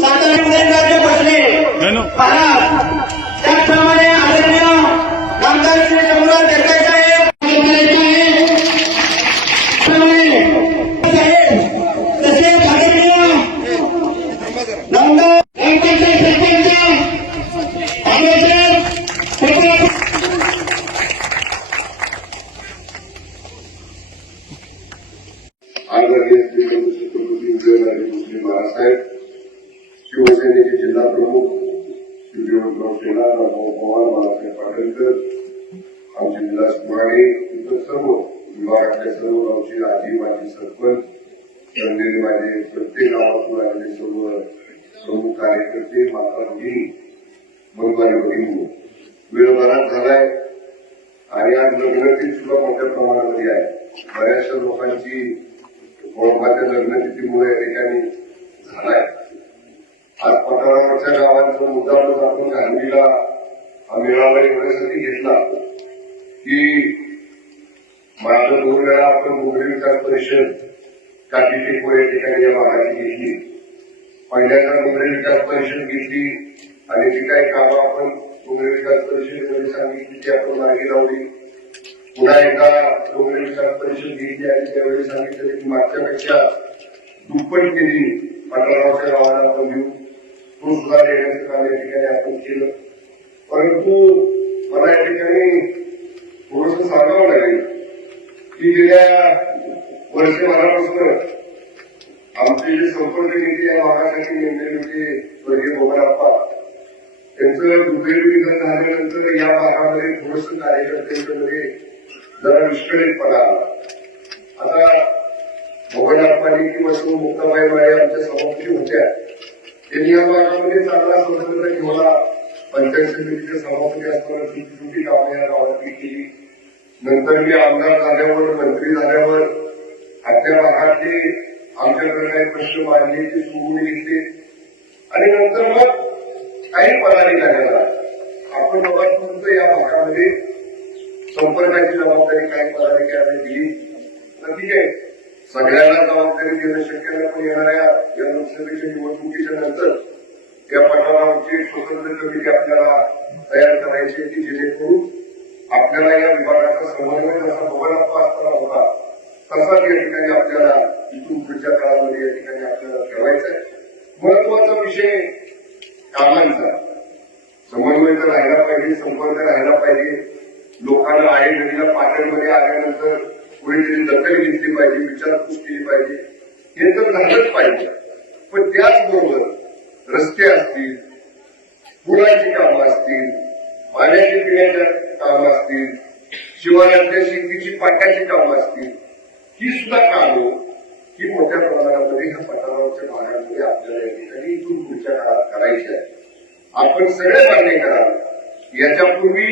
सातारा उदयनराजे भोसले महाराज त्याचप्रमाणे आजी सरपंच ठरलेले माझे प्रत्येक गावातून आलेले सर्व प्रमुख कार्यकर्ते माता भगिनी बंधू भगिनी वेळ बराच झालाय. आणि आज लग्नतिथी सुद्धा मोठ्या प्रमाणामध्ये आहे. बऱ्याचशा लोकांची कोळंबाच्या लग्नतिथीमुळे या ठिकाणी झालाय. आज पठारावरच्या गावांचा मुद्दा आपण गांधीला मेळावा एवढ्यासाठी घेतला. की माझं दोन वेळा आपण मुंबई विकास परिषद काठीटेकवर या ठिकाणी या भागाची घेतली. पहिल्यांदा मुंबई विकास परिषद घेतली आणि ती काही कामं आपण मुंबई विकास परिषदेमध्ये सांगितली ती आपण मागे लावली. पुन्हा एकदा मुंबई विकास परिषद घेतली आणि त्यावेळी सांगितलं की मागच्यापेक्षा दुप्पट केली पठारावरच्या गावाला आपण घेऊ. तो सुद्धा देण्याचं काम या ठिकाणी आपण केलं. परंतु मला या ठिकाणी थोडस सांगावं लागेल. की गेल्या वर्षभरापासून आमचे जे संपर्क नेते या भागासाठी नेमलेले होते स्वर्गीय गोगराप्पा त्यांचं दुर्दैवी निधन झाल्यानंतर या भागामध्ये थोडस कार्यकर्त्यांच्यामध्ये जरा विस्कळीतपणा आला. आता भोगनाप्पानी किंवा शिव मुक्ताबाई माळे आमच्या सभापती होत्या त्यांनी या भागामध्ये चांगला स्वतंत्र ठेवला पंचायत समितीच्या सभापती असताना ती त्रुटी कामं या गावातली केली. नंतर मी आमदार झाल्यावर मंत्री झाल्यावर आजच्या भागातले आमच्याकडे काही प्रश्न मांडले ते सोडून घेतले. आणि नंतर मग काही पदाधिकाऱ्याला आपण दोघांपर्यंत या भागामध्ये संपर्काची जबाबदारी काही पदाधिकाऱ्यांनी दिली. तर ठीक आहे. सगळ्यांना जबाबदारी देणं शक्य नाही. पण येणाऱ्या या लोकसभेच्या निवडणुकीच्या नंतर या पठारावरची स्वतंत्र कमिटी आपल्याला तयार करायची आहे जेणेकरून आपल्याला या विभागाचा समन्वय जसा भवनाप्पा असताना होता तसाच या ठिकाणी आपल्याला इथून पुढच्या काळामध्ये या ठिकाणी आपल्याला ठेवायचा आहे महत्त्वाचा विषय कामांचा. समन्वय तर राहायला पाहिजे संपर्क राहायला पाहिजे. लोकांना आहे नदीला पाटणमध्ये आल्यानंतर कुणीतरी दखल घेतली पाहिजे विचारपूस केली पाहिजे. हे तर झालंच पाहिजे. पण त्याचबरोबर रस्ते असतील पुलाची कामं असतील पाण्याची पिण्याच्या कामं असतील शिवारातल्या शेतीची पाट्याची कामं असतील ही सुद्धा कामं ही मोठ्या प्रमाणामध्ये ह्या पटावरच्या भागांमध्ये आपल्याला या ठिकाणी इथून पुढच्या काळात करायची आहे. आपण सगळे मान्य कराल याच्यापूर्वी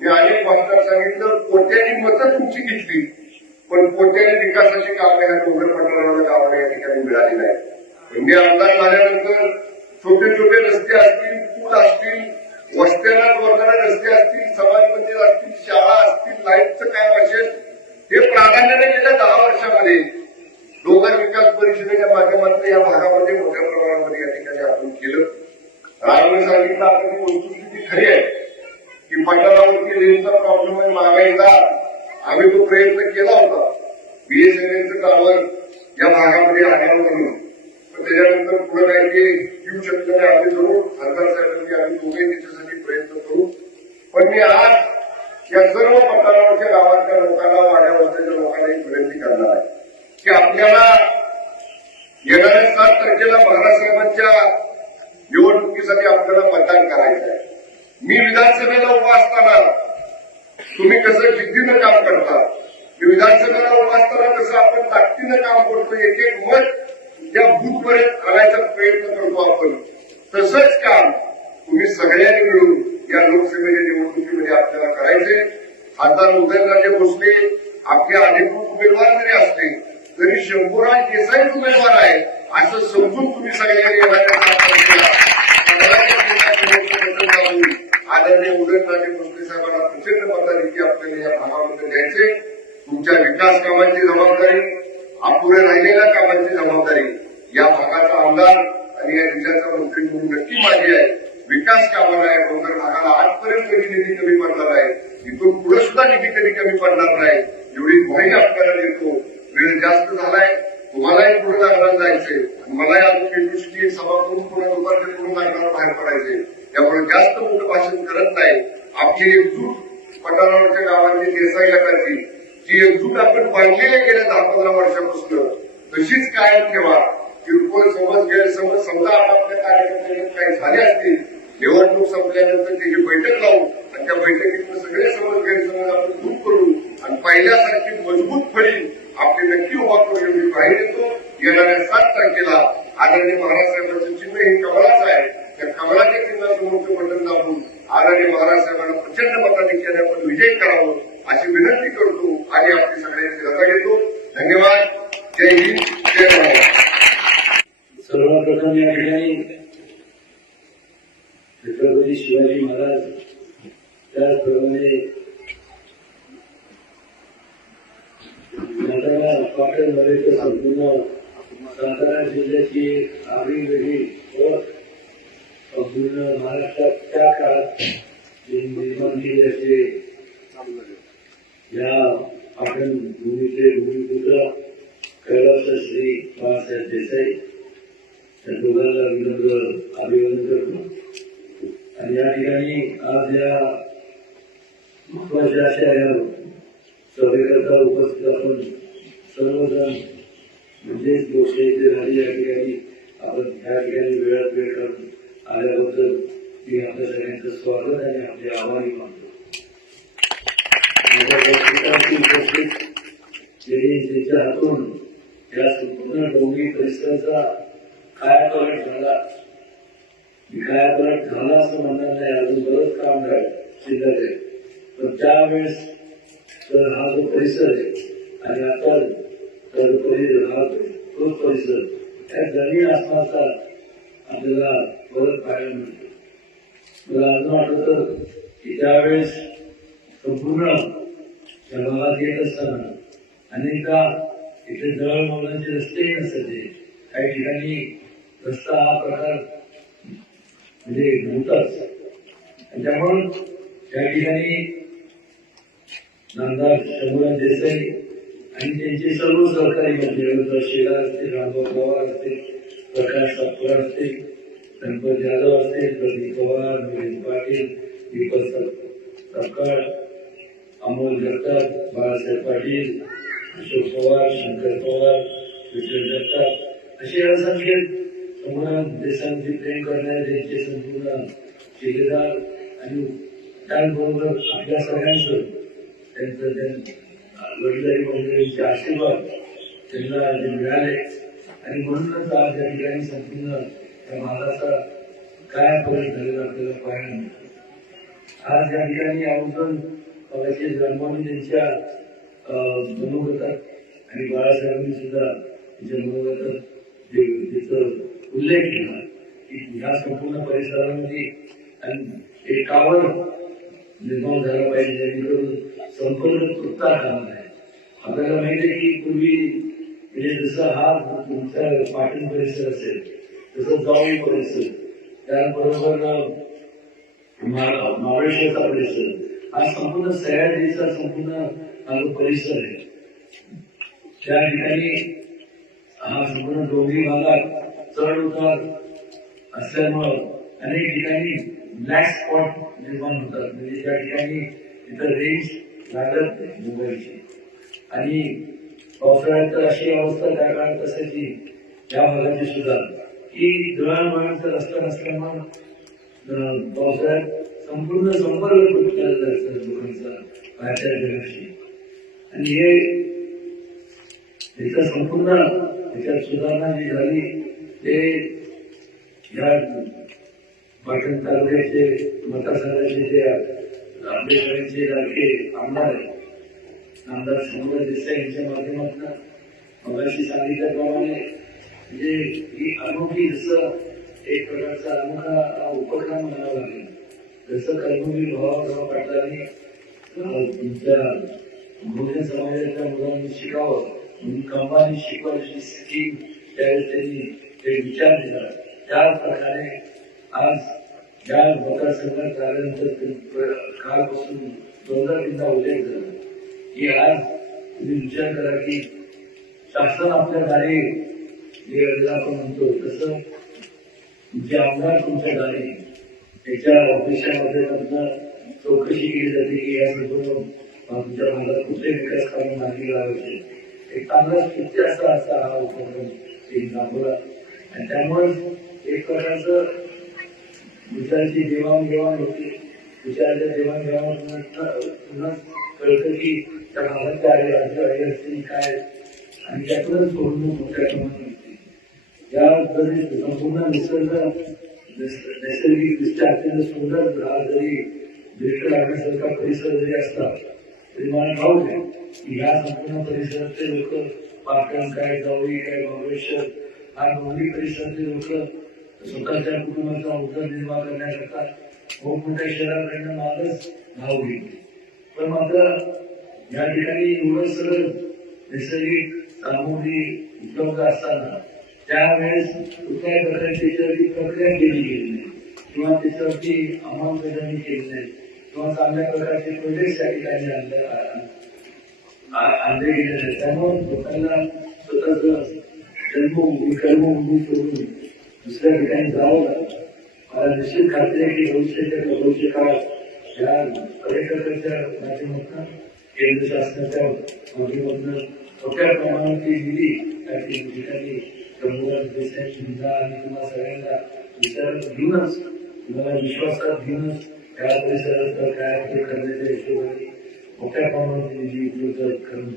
मी अनेक वाजता सांगितलं कोट्यानी मतं तुमची घेतली पण कोट्याने विकासाची कामे ह्या डोंगर पठाराला गावाला या ठिकाणी मिळाली नाही. म्हणजे मी आमदार झाल्यानंतर छोटे छोटे रस्ते असतील पूल असतील वस्त्याला जोडणारे रस्ते असतील समाज मंदिर असतील शाळा असतील लाईटचं काय असेल हे प्राधान्याने गेल्या दहा वर्षामध्ये. डोंगर विकास परिषदेच्या माध्यमातून या भागामध्ये मोठ्या प्रमाणामध्ये या ठिकाणी आपण केलं. रावने सांगितलं आपण ती वस्तुस्थिती खरी आहे. की पठारावरती रेलचा प्रॉब्लेम आहे मागायचा आम्ही तो प्रयत्न केला होता. बीएसएनएलचं टावर या भागामध्ये आणावं म्हणून. पण त्याच्यानंतर पुढे काही येऊ शकलं नाही आम्ही जरूर खासदार साहेबांनी आम्ही दोघे त्याच्यासाठी प्रयत्न करू पण मी आज या सर्व पठारावरच्या गावातल्या लोकांना वाड्यावरच्या लोकांना एक विनंती करणार आहे की आपल्याला येणाऱ्या सात तारखेला बाळासाहेबांच्या निवडणुकीसाठी आपल्याला मतदान करायचं आहे मी विधानसभेला उभा असताना तुम्ही कसं जिद्दीनं काम करता मी विधानसभेला उभा असताना कसं आपण ताकदीनं काम करतो एक एक मत त्या बूथपर्यंत आणायचा प्रयत्न करतो आपण. तसंच काम तुम्ही सगळ्यांनी मिळून या लोकसभेच्या निवडणुकीमध्ये आपल्याला करायचे खासदार उदयनराजे भोसले आपले अधिकृत उमेदवार जरी असले तरी शंभूराज देसाई उमेदवार आहे असं समजून तुम्ही सगळ्यांनी येणाऱ्या सात तारखेला सगळ्यांच्या जिल्ह्यात लोकसभेचं जाऊन आदरणीय उदयनराजे भोसले साहेबांना प्रचंड मताधिक्य आपल्याला या भागामध्ये द्यायचे तुमच्या विकास कामांची जबाबदारी अपुरे राहिलेल्या कामांची जबाबदारी या भागाचा आमदार आणि या जिल्ह्याचा मंत्री म्हणून नक्की माझी आहे. विकास कामाला आहे डोंगर भागाला आजपर्यंत कधी निधी कमी पडणार आहे इथून पुढे सुद्धा निधी कधी कमी पडणार नाही. एवढी ग्वाही आपल्याला देतो. वेळ जास्त झालाय. तुम्हालाही पुढे लागणार जायचंय. मलाही अजून युनिव्हर्सिटी सभा करून पुढे दुपारच्या पुढे लागणार बाहेर पडायचे त्यामुळे जास्त मोठं भाषण करत नाही. आपली एकजूट पठारावरच्या गावांची देसाई करतील जी एकजूट आपण बांधलेली गेल्या दहा पंधरा वर्षापासून तशीच कायम ठेवा. किरकोळ समज गैरसमज समजा आपापल्या कार्यकर्त्यांना काही झाले असतील निवडणूक संपल्यानंतर त्याची बैठक लावू आणि त्या बैठकीतून सगळे समज गैरसमज आपण दूर करू आणि पहिल्यासारखी मजबूत फळी आपली नक्की उभा करू एवढी बाहेर येतो येणाऱ्या सात तारखेला आदरणीय महाराज साहेबांचं चिन्ह हे कमळाच आहे. त्या कमळाच्या चिन्हासमोरचं बटन दाबून आदरणीय महाराज साहेबांना प्रचंड मताधिक्याने आपण विजय करावं अशी विनंती करतो. आणि आपली सगळ्यांची रजा घेतो धन्यवाद. जय हिंद. जय महाराज सर्वप्रथम या ठिकाणी छत्रपती शिवाजी महाराज त्याचप्रमाणे पाटणमध्ये तर संपूर्ण सातारा जिल्ह्याची एक आगळी वेगळी ओळख संपूर्ण महाराष्ट्रात त्या काळात निर्माण केल्याचे या आपण भूमीचे भूमिपुत्र कैलास श्री बाळासाहेब देसाई त्या दोघांना विनम्र अभिवादन करतो आणि या ठिकाणी आज या महत्त्वाच्या अशा या सभेकरता उपस्थित आपण सर्वजण म्हणजेच गोष्टी इथे झाली या ठिकाणी आपण या ठिकाणी वेळात वेळ काढून आल्याबद्दल मी आपल्या सगळ्यांचं स्वागत आणि आपले आभारी मानतो. माझ्या हातून या संपूर्ण डोंगरी परिसराचा कायापालट झाला कायापालट झाला असं म्हणणार नाही अजून बरंच काम शिल्लक आहे पण त्यावेळेस तर हा जो परिसर आहे आणि आता तर परिसर हा तो परिसर त्या जमीन असण्याचा आपल्याला परत पाहायला मिळतो मला अजून आठवतं की त्यावेळेस संपूर्ण त्या येत असताना अनेकदा इथे दळणवळणाचे रस्तेही नसायचे काही ठिकाणी रस्ता हा प्रकार म्हणजे नव्हताच त्यामुळं त्या ठिकाणी नामदार शंभूराज देसाई आणि त्यांचे सर्व सहकारी मंत्री शेला असतील रामभाऊ पवार असतील प्रकाश सापकर असतील गणपत जाधव असतील प्रदीप पवार नवीन पाटील दीपक सप- सपकाळ अमोल जगताप बाळासाहेब पाटील अशोक पवार शंकर पवार विठ्ठल जगताप. असे असंख्य संपूर्ण देशांचे प्रेम करणारे त्यांचे संपूर्ण ठेकेदार आणि त्याचबरोबर आपल्या सगळ्यांचं त्यांचं त्यांना वडिलांनी मंडळींचे आशीर्वाद त्यांना जे मिळाले. आणि म्हणूनच आज या ठिकाणी संपूर्ण त्या महाराष्ट्रात काय परिणाम झालेला आपल्याला पाहायला मिळतो. आज या ठिकाणी आवर्जून कदाचित जन्माने त्यांच्या मनोगतात आणि बाळासाहेबांनी सुद्धा त्यांच्या मनोगतात त्याचा उल्लेख केला की ह्या संपूर्ण परिसरामध्ये आणि एक कावड निर्माण झाला पाहिजे जेणेकरून संपूर्ण तृप्ता कामात आहे. आपल्याला माहिती आहे की पूर्वी म्हणजे जसं हा तुमचा पाटण परिसर असेल तसं जाऊन परिसर त्याचबरोबर महाबळेश्वरचा परिसर हा संपूर्ण सह्याद्रीचा संपूर्ण परिसर आहे. त्या ठिकाणी हा संपूर्ण डोंगरी भागात चढ उतार असल्यामुळं अनेक ठिकाणी ब्लॅक स्पॉट निर्माण होतात. म्हणजे त्या ठिकाणी तिथं रेंज लागत नाही मोबाईलची आणि पावसाळ्यात तर अशी अवस्था त्या काळात असायची त्या भागाची सुद्धा. की दळणवळणचा रस्ता नसल्यामुळं पावसाळ्यात संपूर्ण संपर्क तुटलेला जायचा लोकांचा बाहेरच्या जगाशी आणि हे त्याच्या संपूर्ण त्याच्यात सुधारणा जी झाली ते या पाटण तालुक्याचे मतदारसंघाचे जे आंबेडकरांचे लाडके आमदार आहेत आमदार शंभर देसाई यांच्या माध्यमातून मगाशी सांगितल्याप्रमाणे म्हणजे ही अनोखी जसं एक प्रकारचा अनोखा उपक्रम म्हणावा लागेल. जसं कर्मवीर भावाभाऊ पाटलांनी अं, तुमच्या बहुजन समाजाच्या मुलांनी शिकावं कंबानी शिकवायची स्कीम त्यावेळेस त्यांनी ते विचार दिला त्याच प्रकारे आज या मतदारसंघात आल्यानंतर ते कालपासून दोनदा तीनदा उल्लेख झाला. की आज तुम्ही विचार करा की शासन आपल्या दारी जे आपण म्हणतो तसं जे आमदार तुमच्या दारी त्याच्या ऑफिसामध्ये त्यांना चौकशी केली जाते की या संपूर्ण आमच्या भागात कुठले विकास काम मार्गी लावायचे. एक चांगला इतिहास असा हा उपक्रम दाखवला आणि त्यामुळे एक प्रकारचं विचाराची देवाणघेवाण होते. विचाराच्या देवाणघेवाण पुन्हा कळतं की त्या भागात काय राज्य आहे असतील काय आणि त्यातूनच सोडणूक मोठ्या प्रमाणात होते. या संपूर्ण निसर्ग नैसर्गिकदृष्ट्या नैसर्गिक अत्यंत सुंदर जरी लागण्यासारखा परिसर जरी असला तरी मला ठाऊक आहे की ह्या संपूर्ण परिसरातले लोक पाटण काय जावळी काय महाबळेश्वर हा दोन्ही परिसरातले लोक स्वतःच्या कुटुंबाचा उदरनिर्वाह करण्याकरता मोठमोठ्या शहराकडनं मागच धाव घेतली. पण मात्र या ठिकाणी एवढं सगळं नैसर्गिक सामग्री उपलब्ध असताना त्यावेळेस कुठल्याही प्रकारची त्याच्यावरती प्रक्रिया केली गेली नाही किंवा त्याच्यावरती अंमलबजावणी केली नाही किंवा चांगल्या प्रकारचे प्रोजेक्ट त्या ठिकाणी आणले गेले नाही त्यामुळे लोकांना स्वतःच जन्मभूमी कर्मभूमी करून दुसऱ्या ठिकाणी जावं लागतं. मला निश्चित खात्री आहे की भविष्याच्या भविष्य काळात या पर्यटकाच्या माध्यमातून केंद्र शासनाच्या माध्यमातून मोठ्या प्रमाणात ती दिली त्या ठिकाणी प्रमोद देसाई तुमचा आणि तुम्हाला सगळ्यांना विचार घेऊनच तुम्हाला विश्वासात घेऊनच या परिसरात काय ते करण्याच्या हिशोबाने मोठ्या प्रमाणात निधी उपलब्ध करून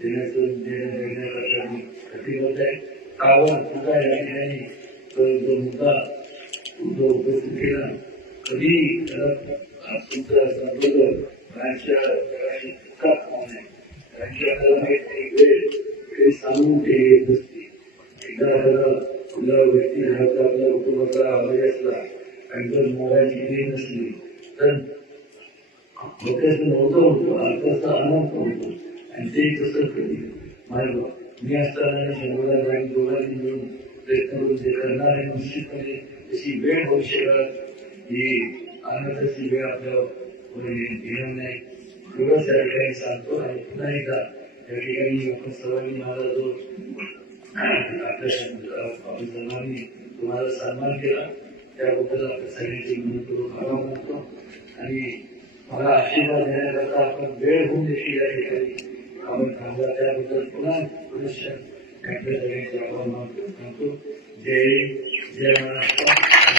देण्याचं देण्याकरता मी कटिबद्ध आहे. कावर सुद्धा या ठिकाणी जो मुद्दा जो उपस्थित केला कधी त्याला तुमचं संबोधन राज्य राज्य आपल्याला माहीत नाही वेळ वेळ सांगून ते तुला नसते एकदा व्यक्ती घराचा आपल्या कुटुंबाचा आवाज असला आणि जर मोबाईलची गेम नसली तर डोक्याचं नव्हतं होतं अर्थाचा अनंत होतो आणि ते तसं कधी माझं मी असताना शंभरला जाईल दोघांनी मिळून प्रयत्न करून ते करणार आहे निश्चितपणे तशी वेळ भविष्यकाळात ही आनंदाची वेळ आपल्या घेणार नाही एवढंच या ठिकाणी सांगतो आणि पुन्हा एकदा या ठिकाणी आपण सर्वांनी माझा जो आपल्या आपल्या तुम्हाला सन्मान केला. त्याबद्दल आपल्या सगळ्यांची मनपूर्वक आभार मानतो आणि मला आशीर्वाद देण्याकरता आपण वेळ होऊन देखील या ठिकाणी आपण थांबला त्याबद्दल पुन्हा पुरुष आपल्या सगळ्यांचे आभार मानतो. जय जय महाराष्ट्र.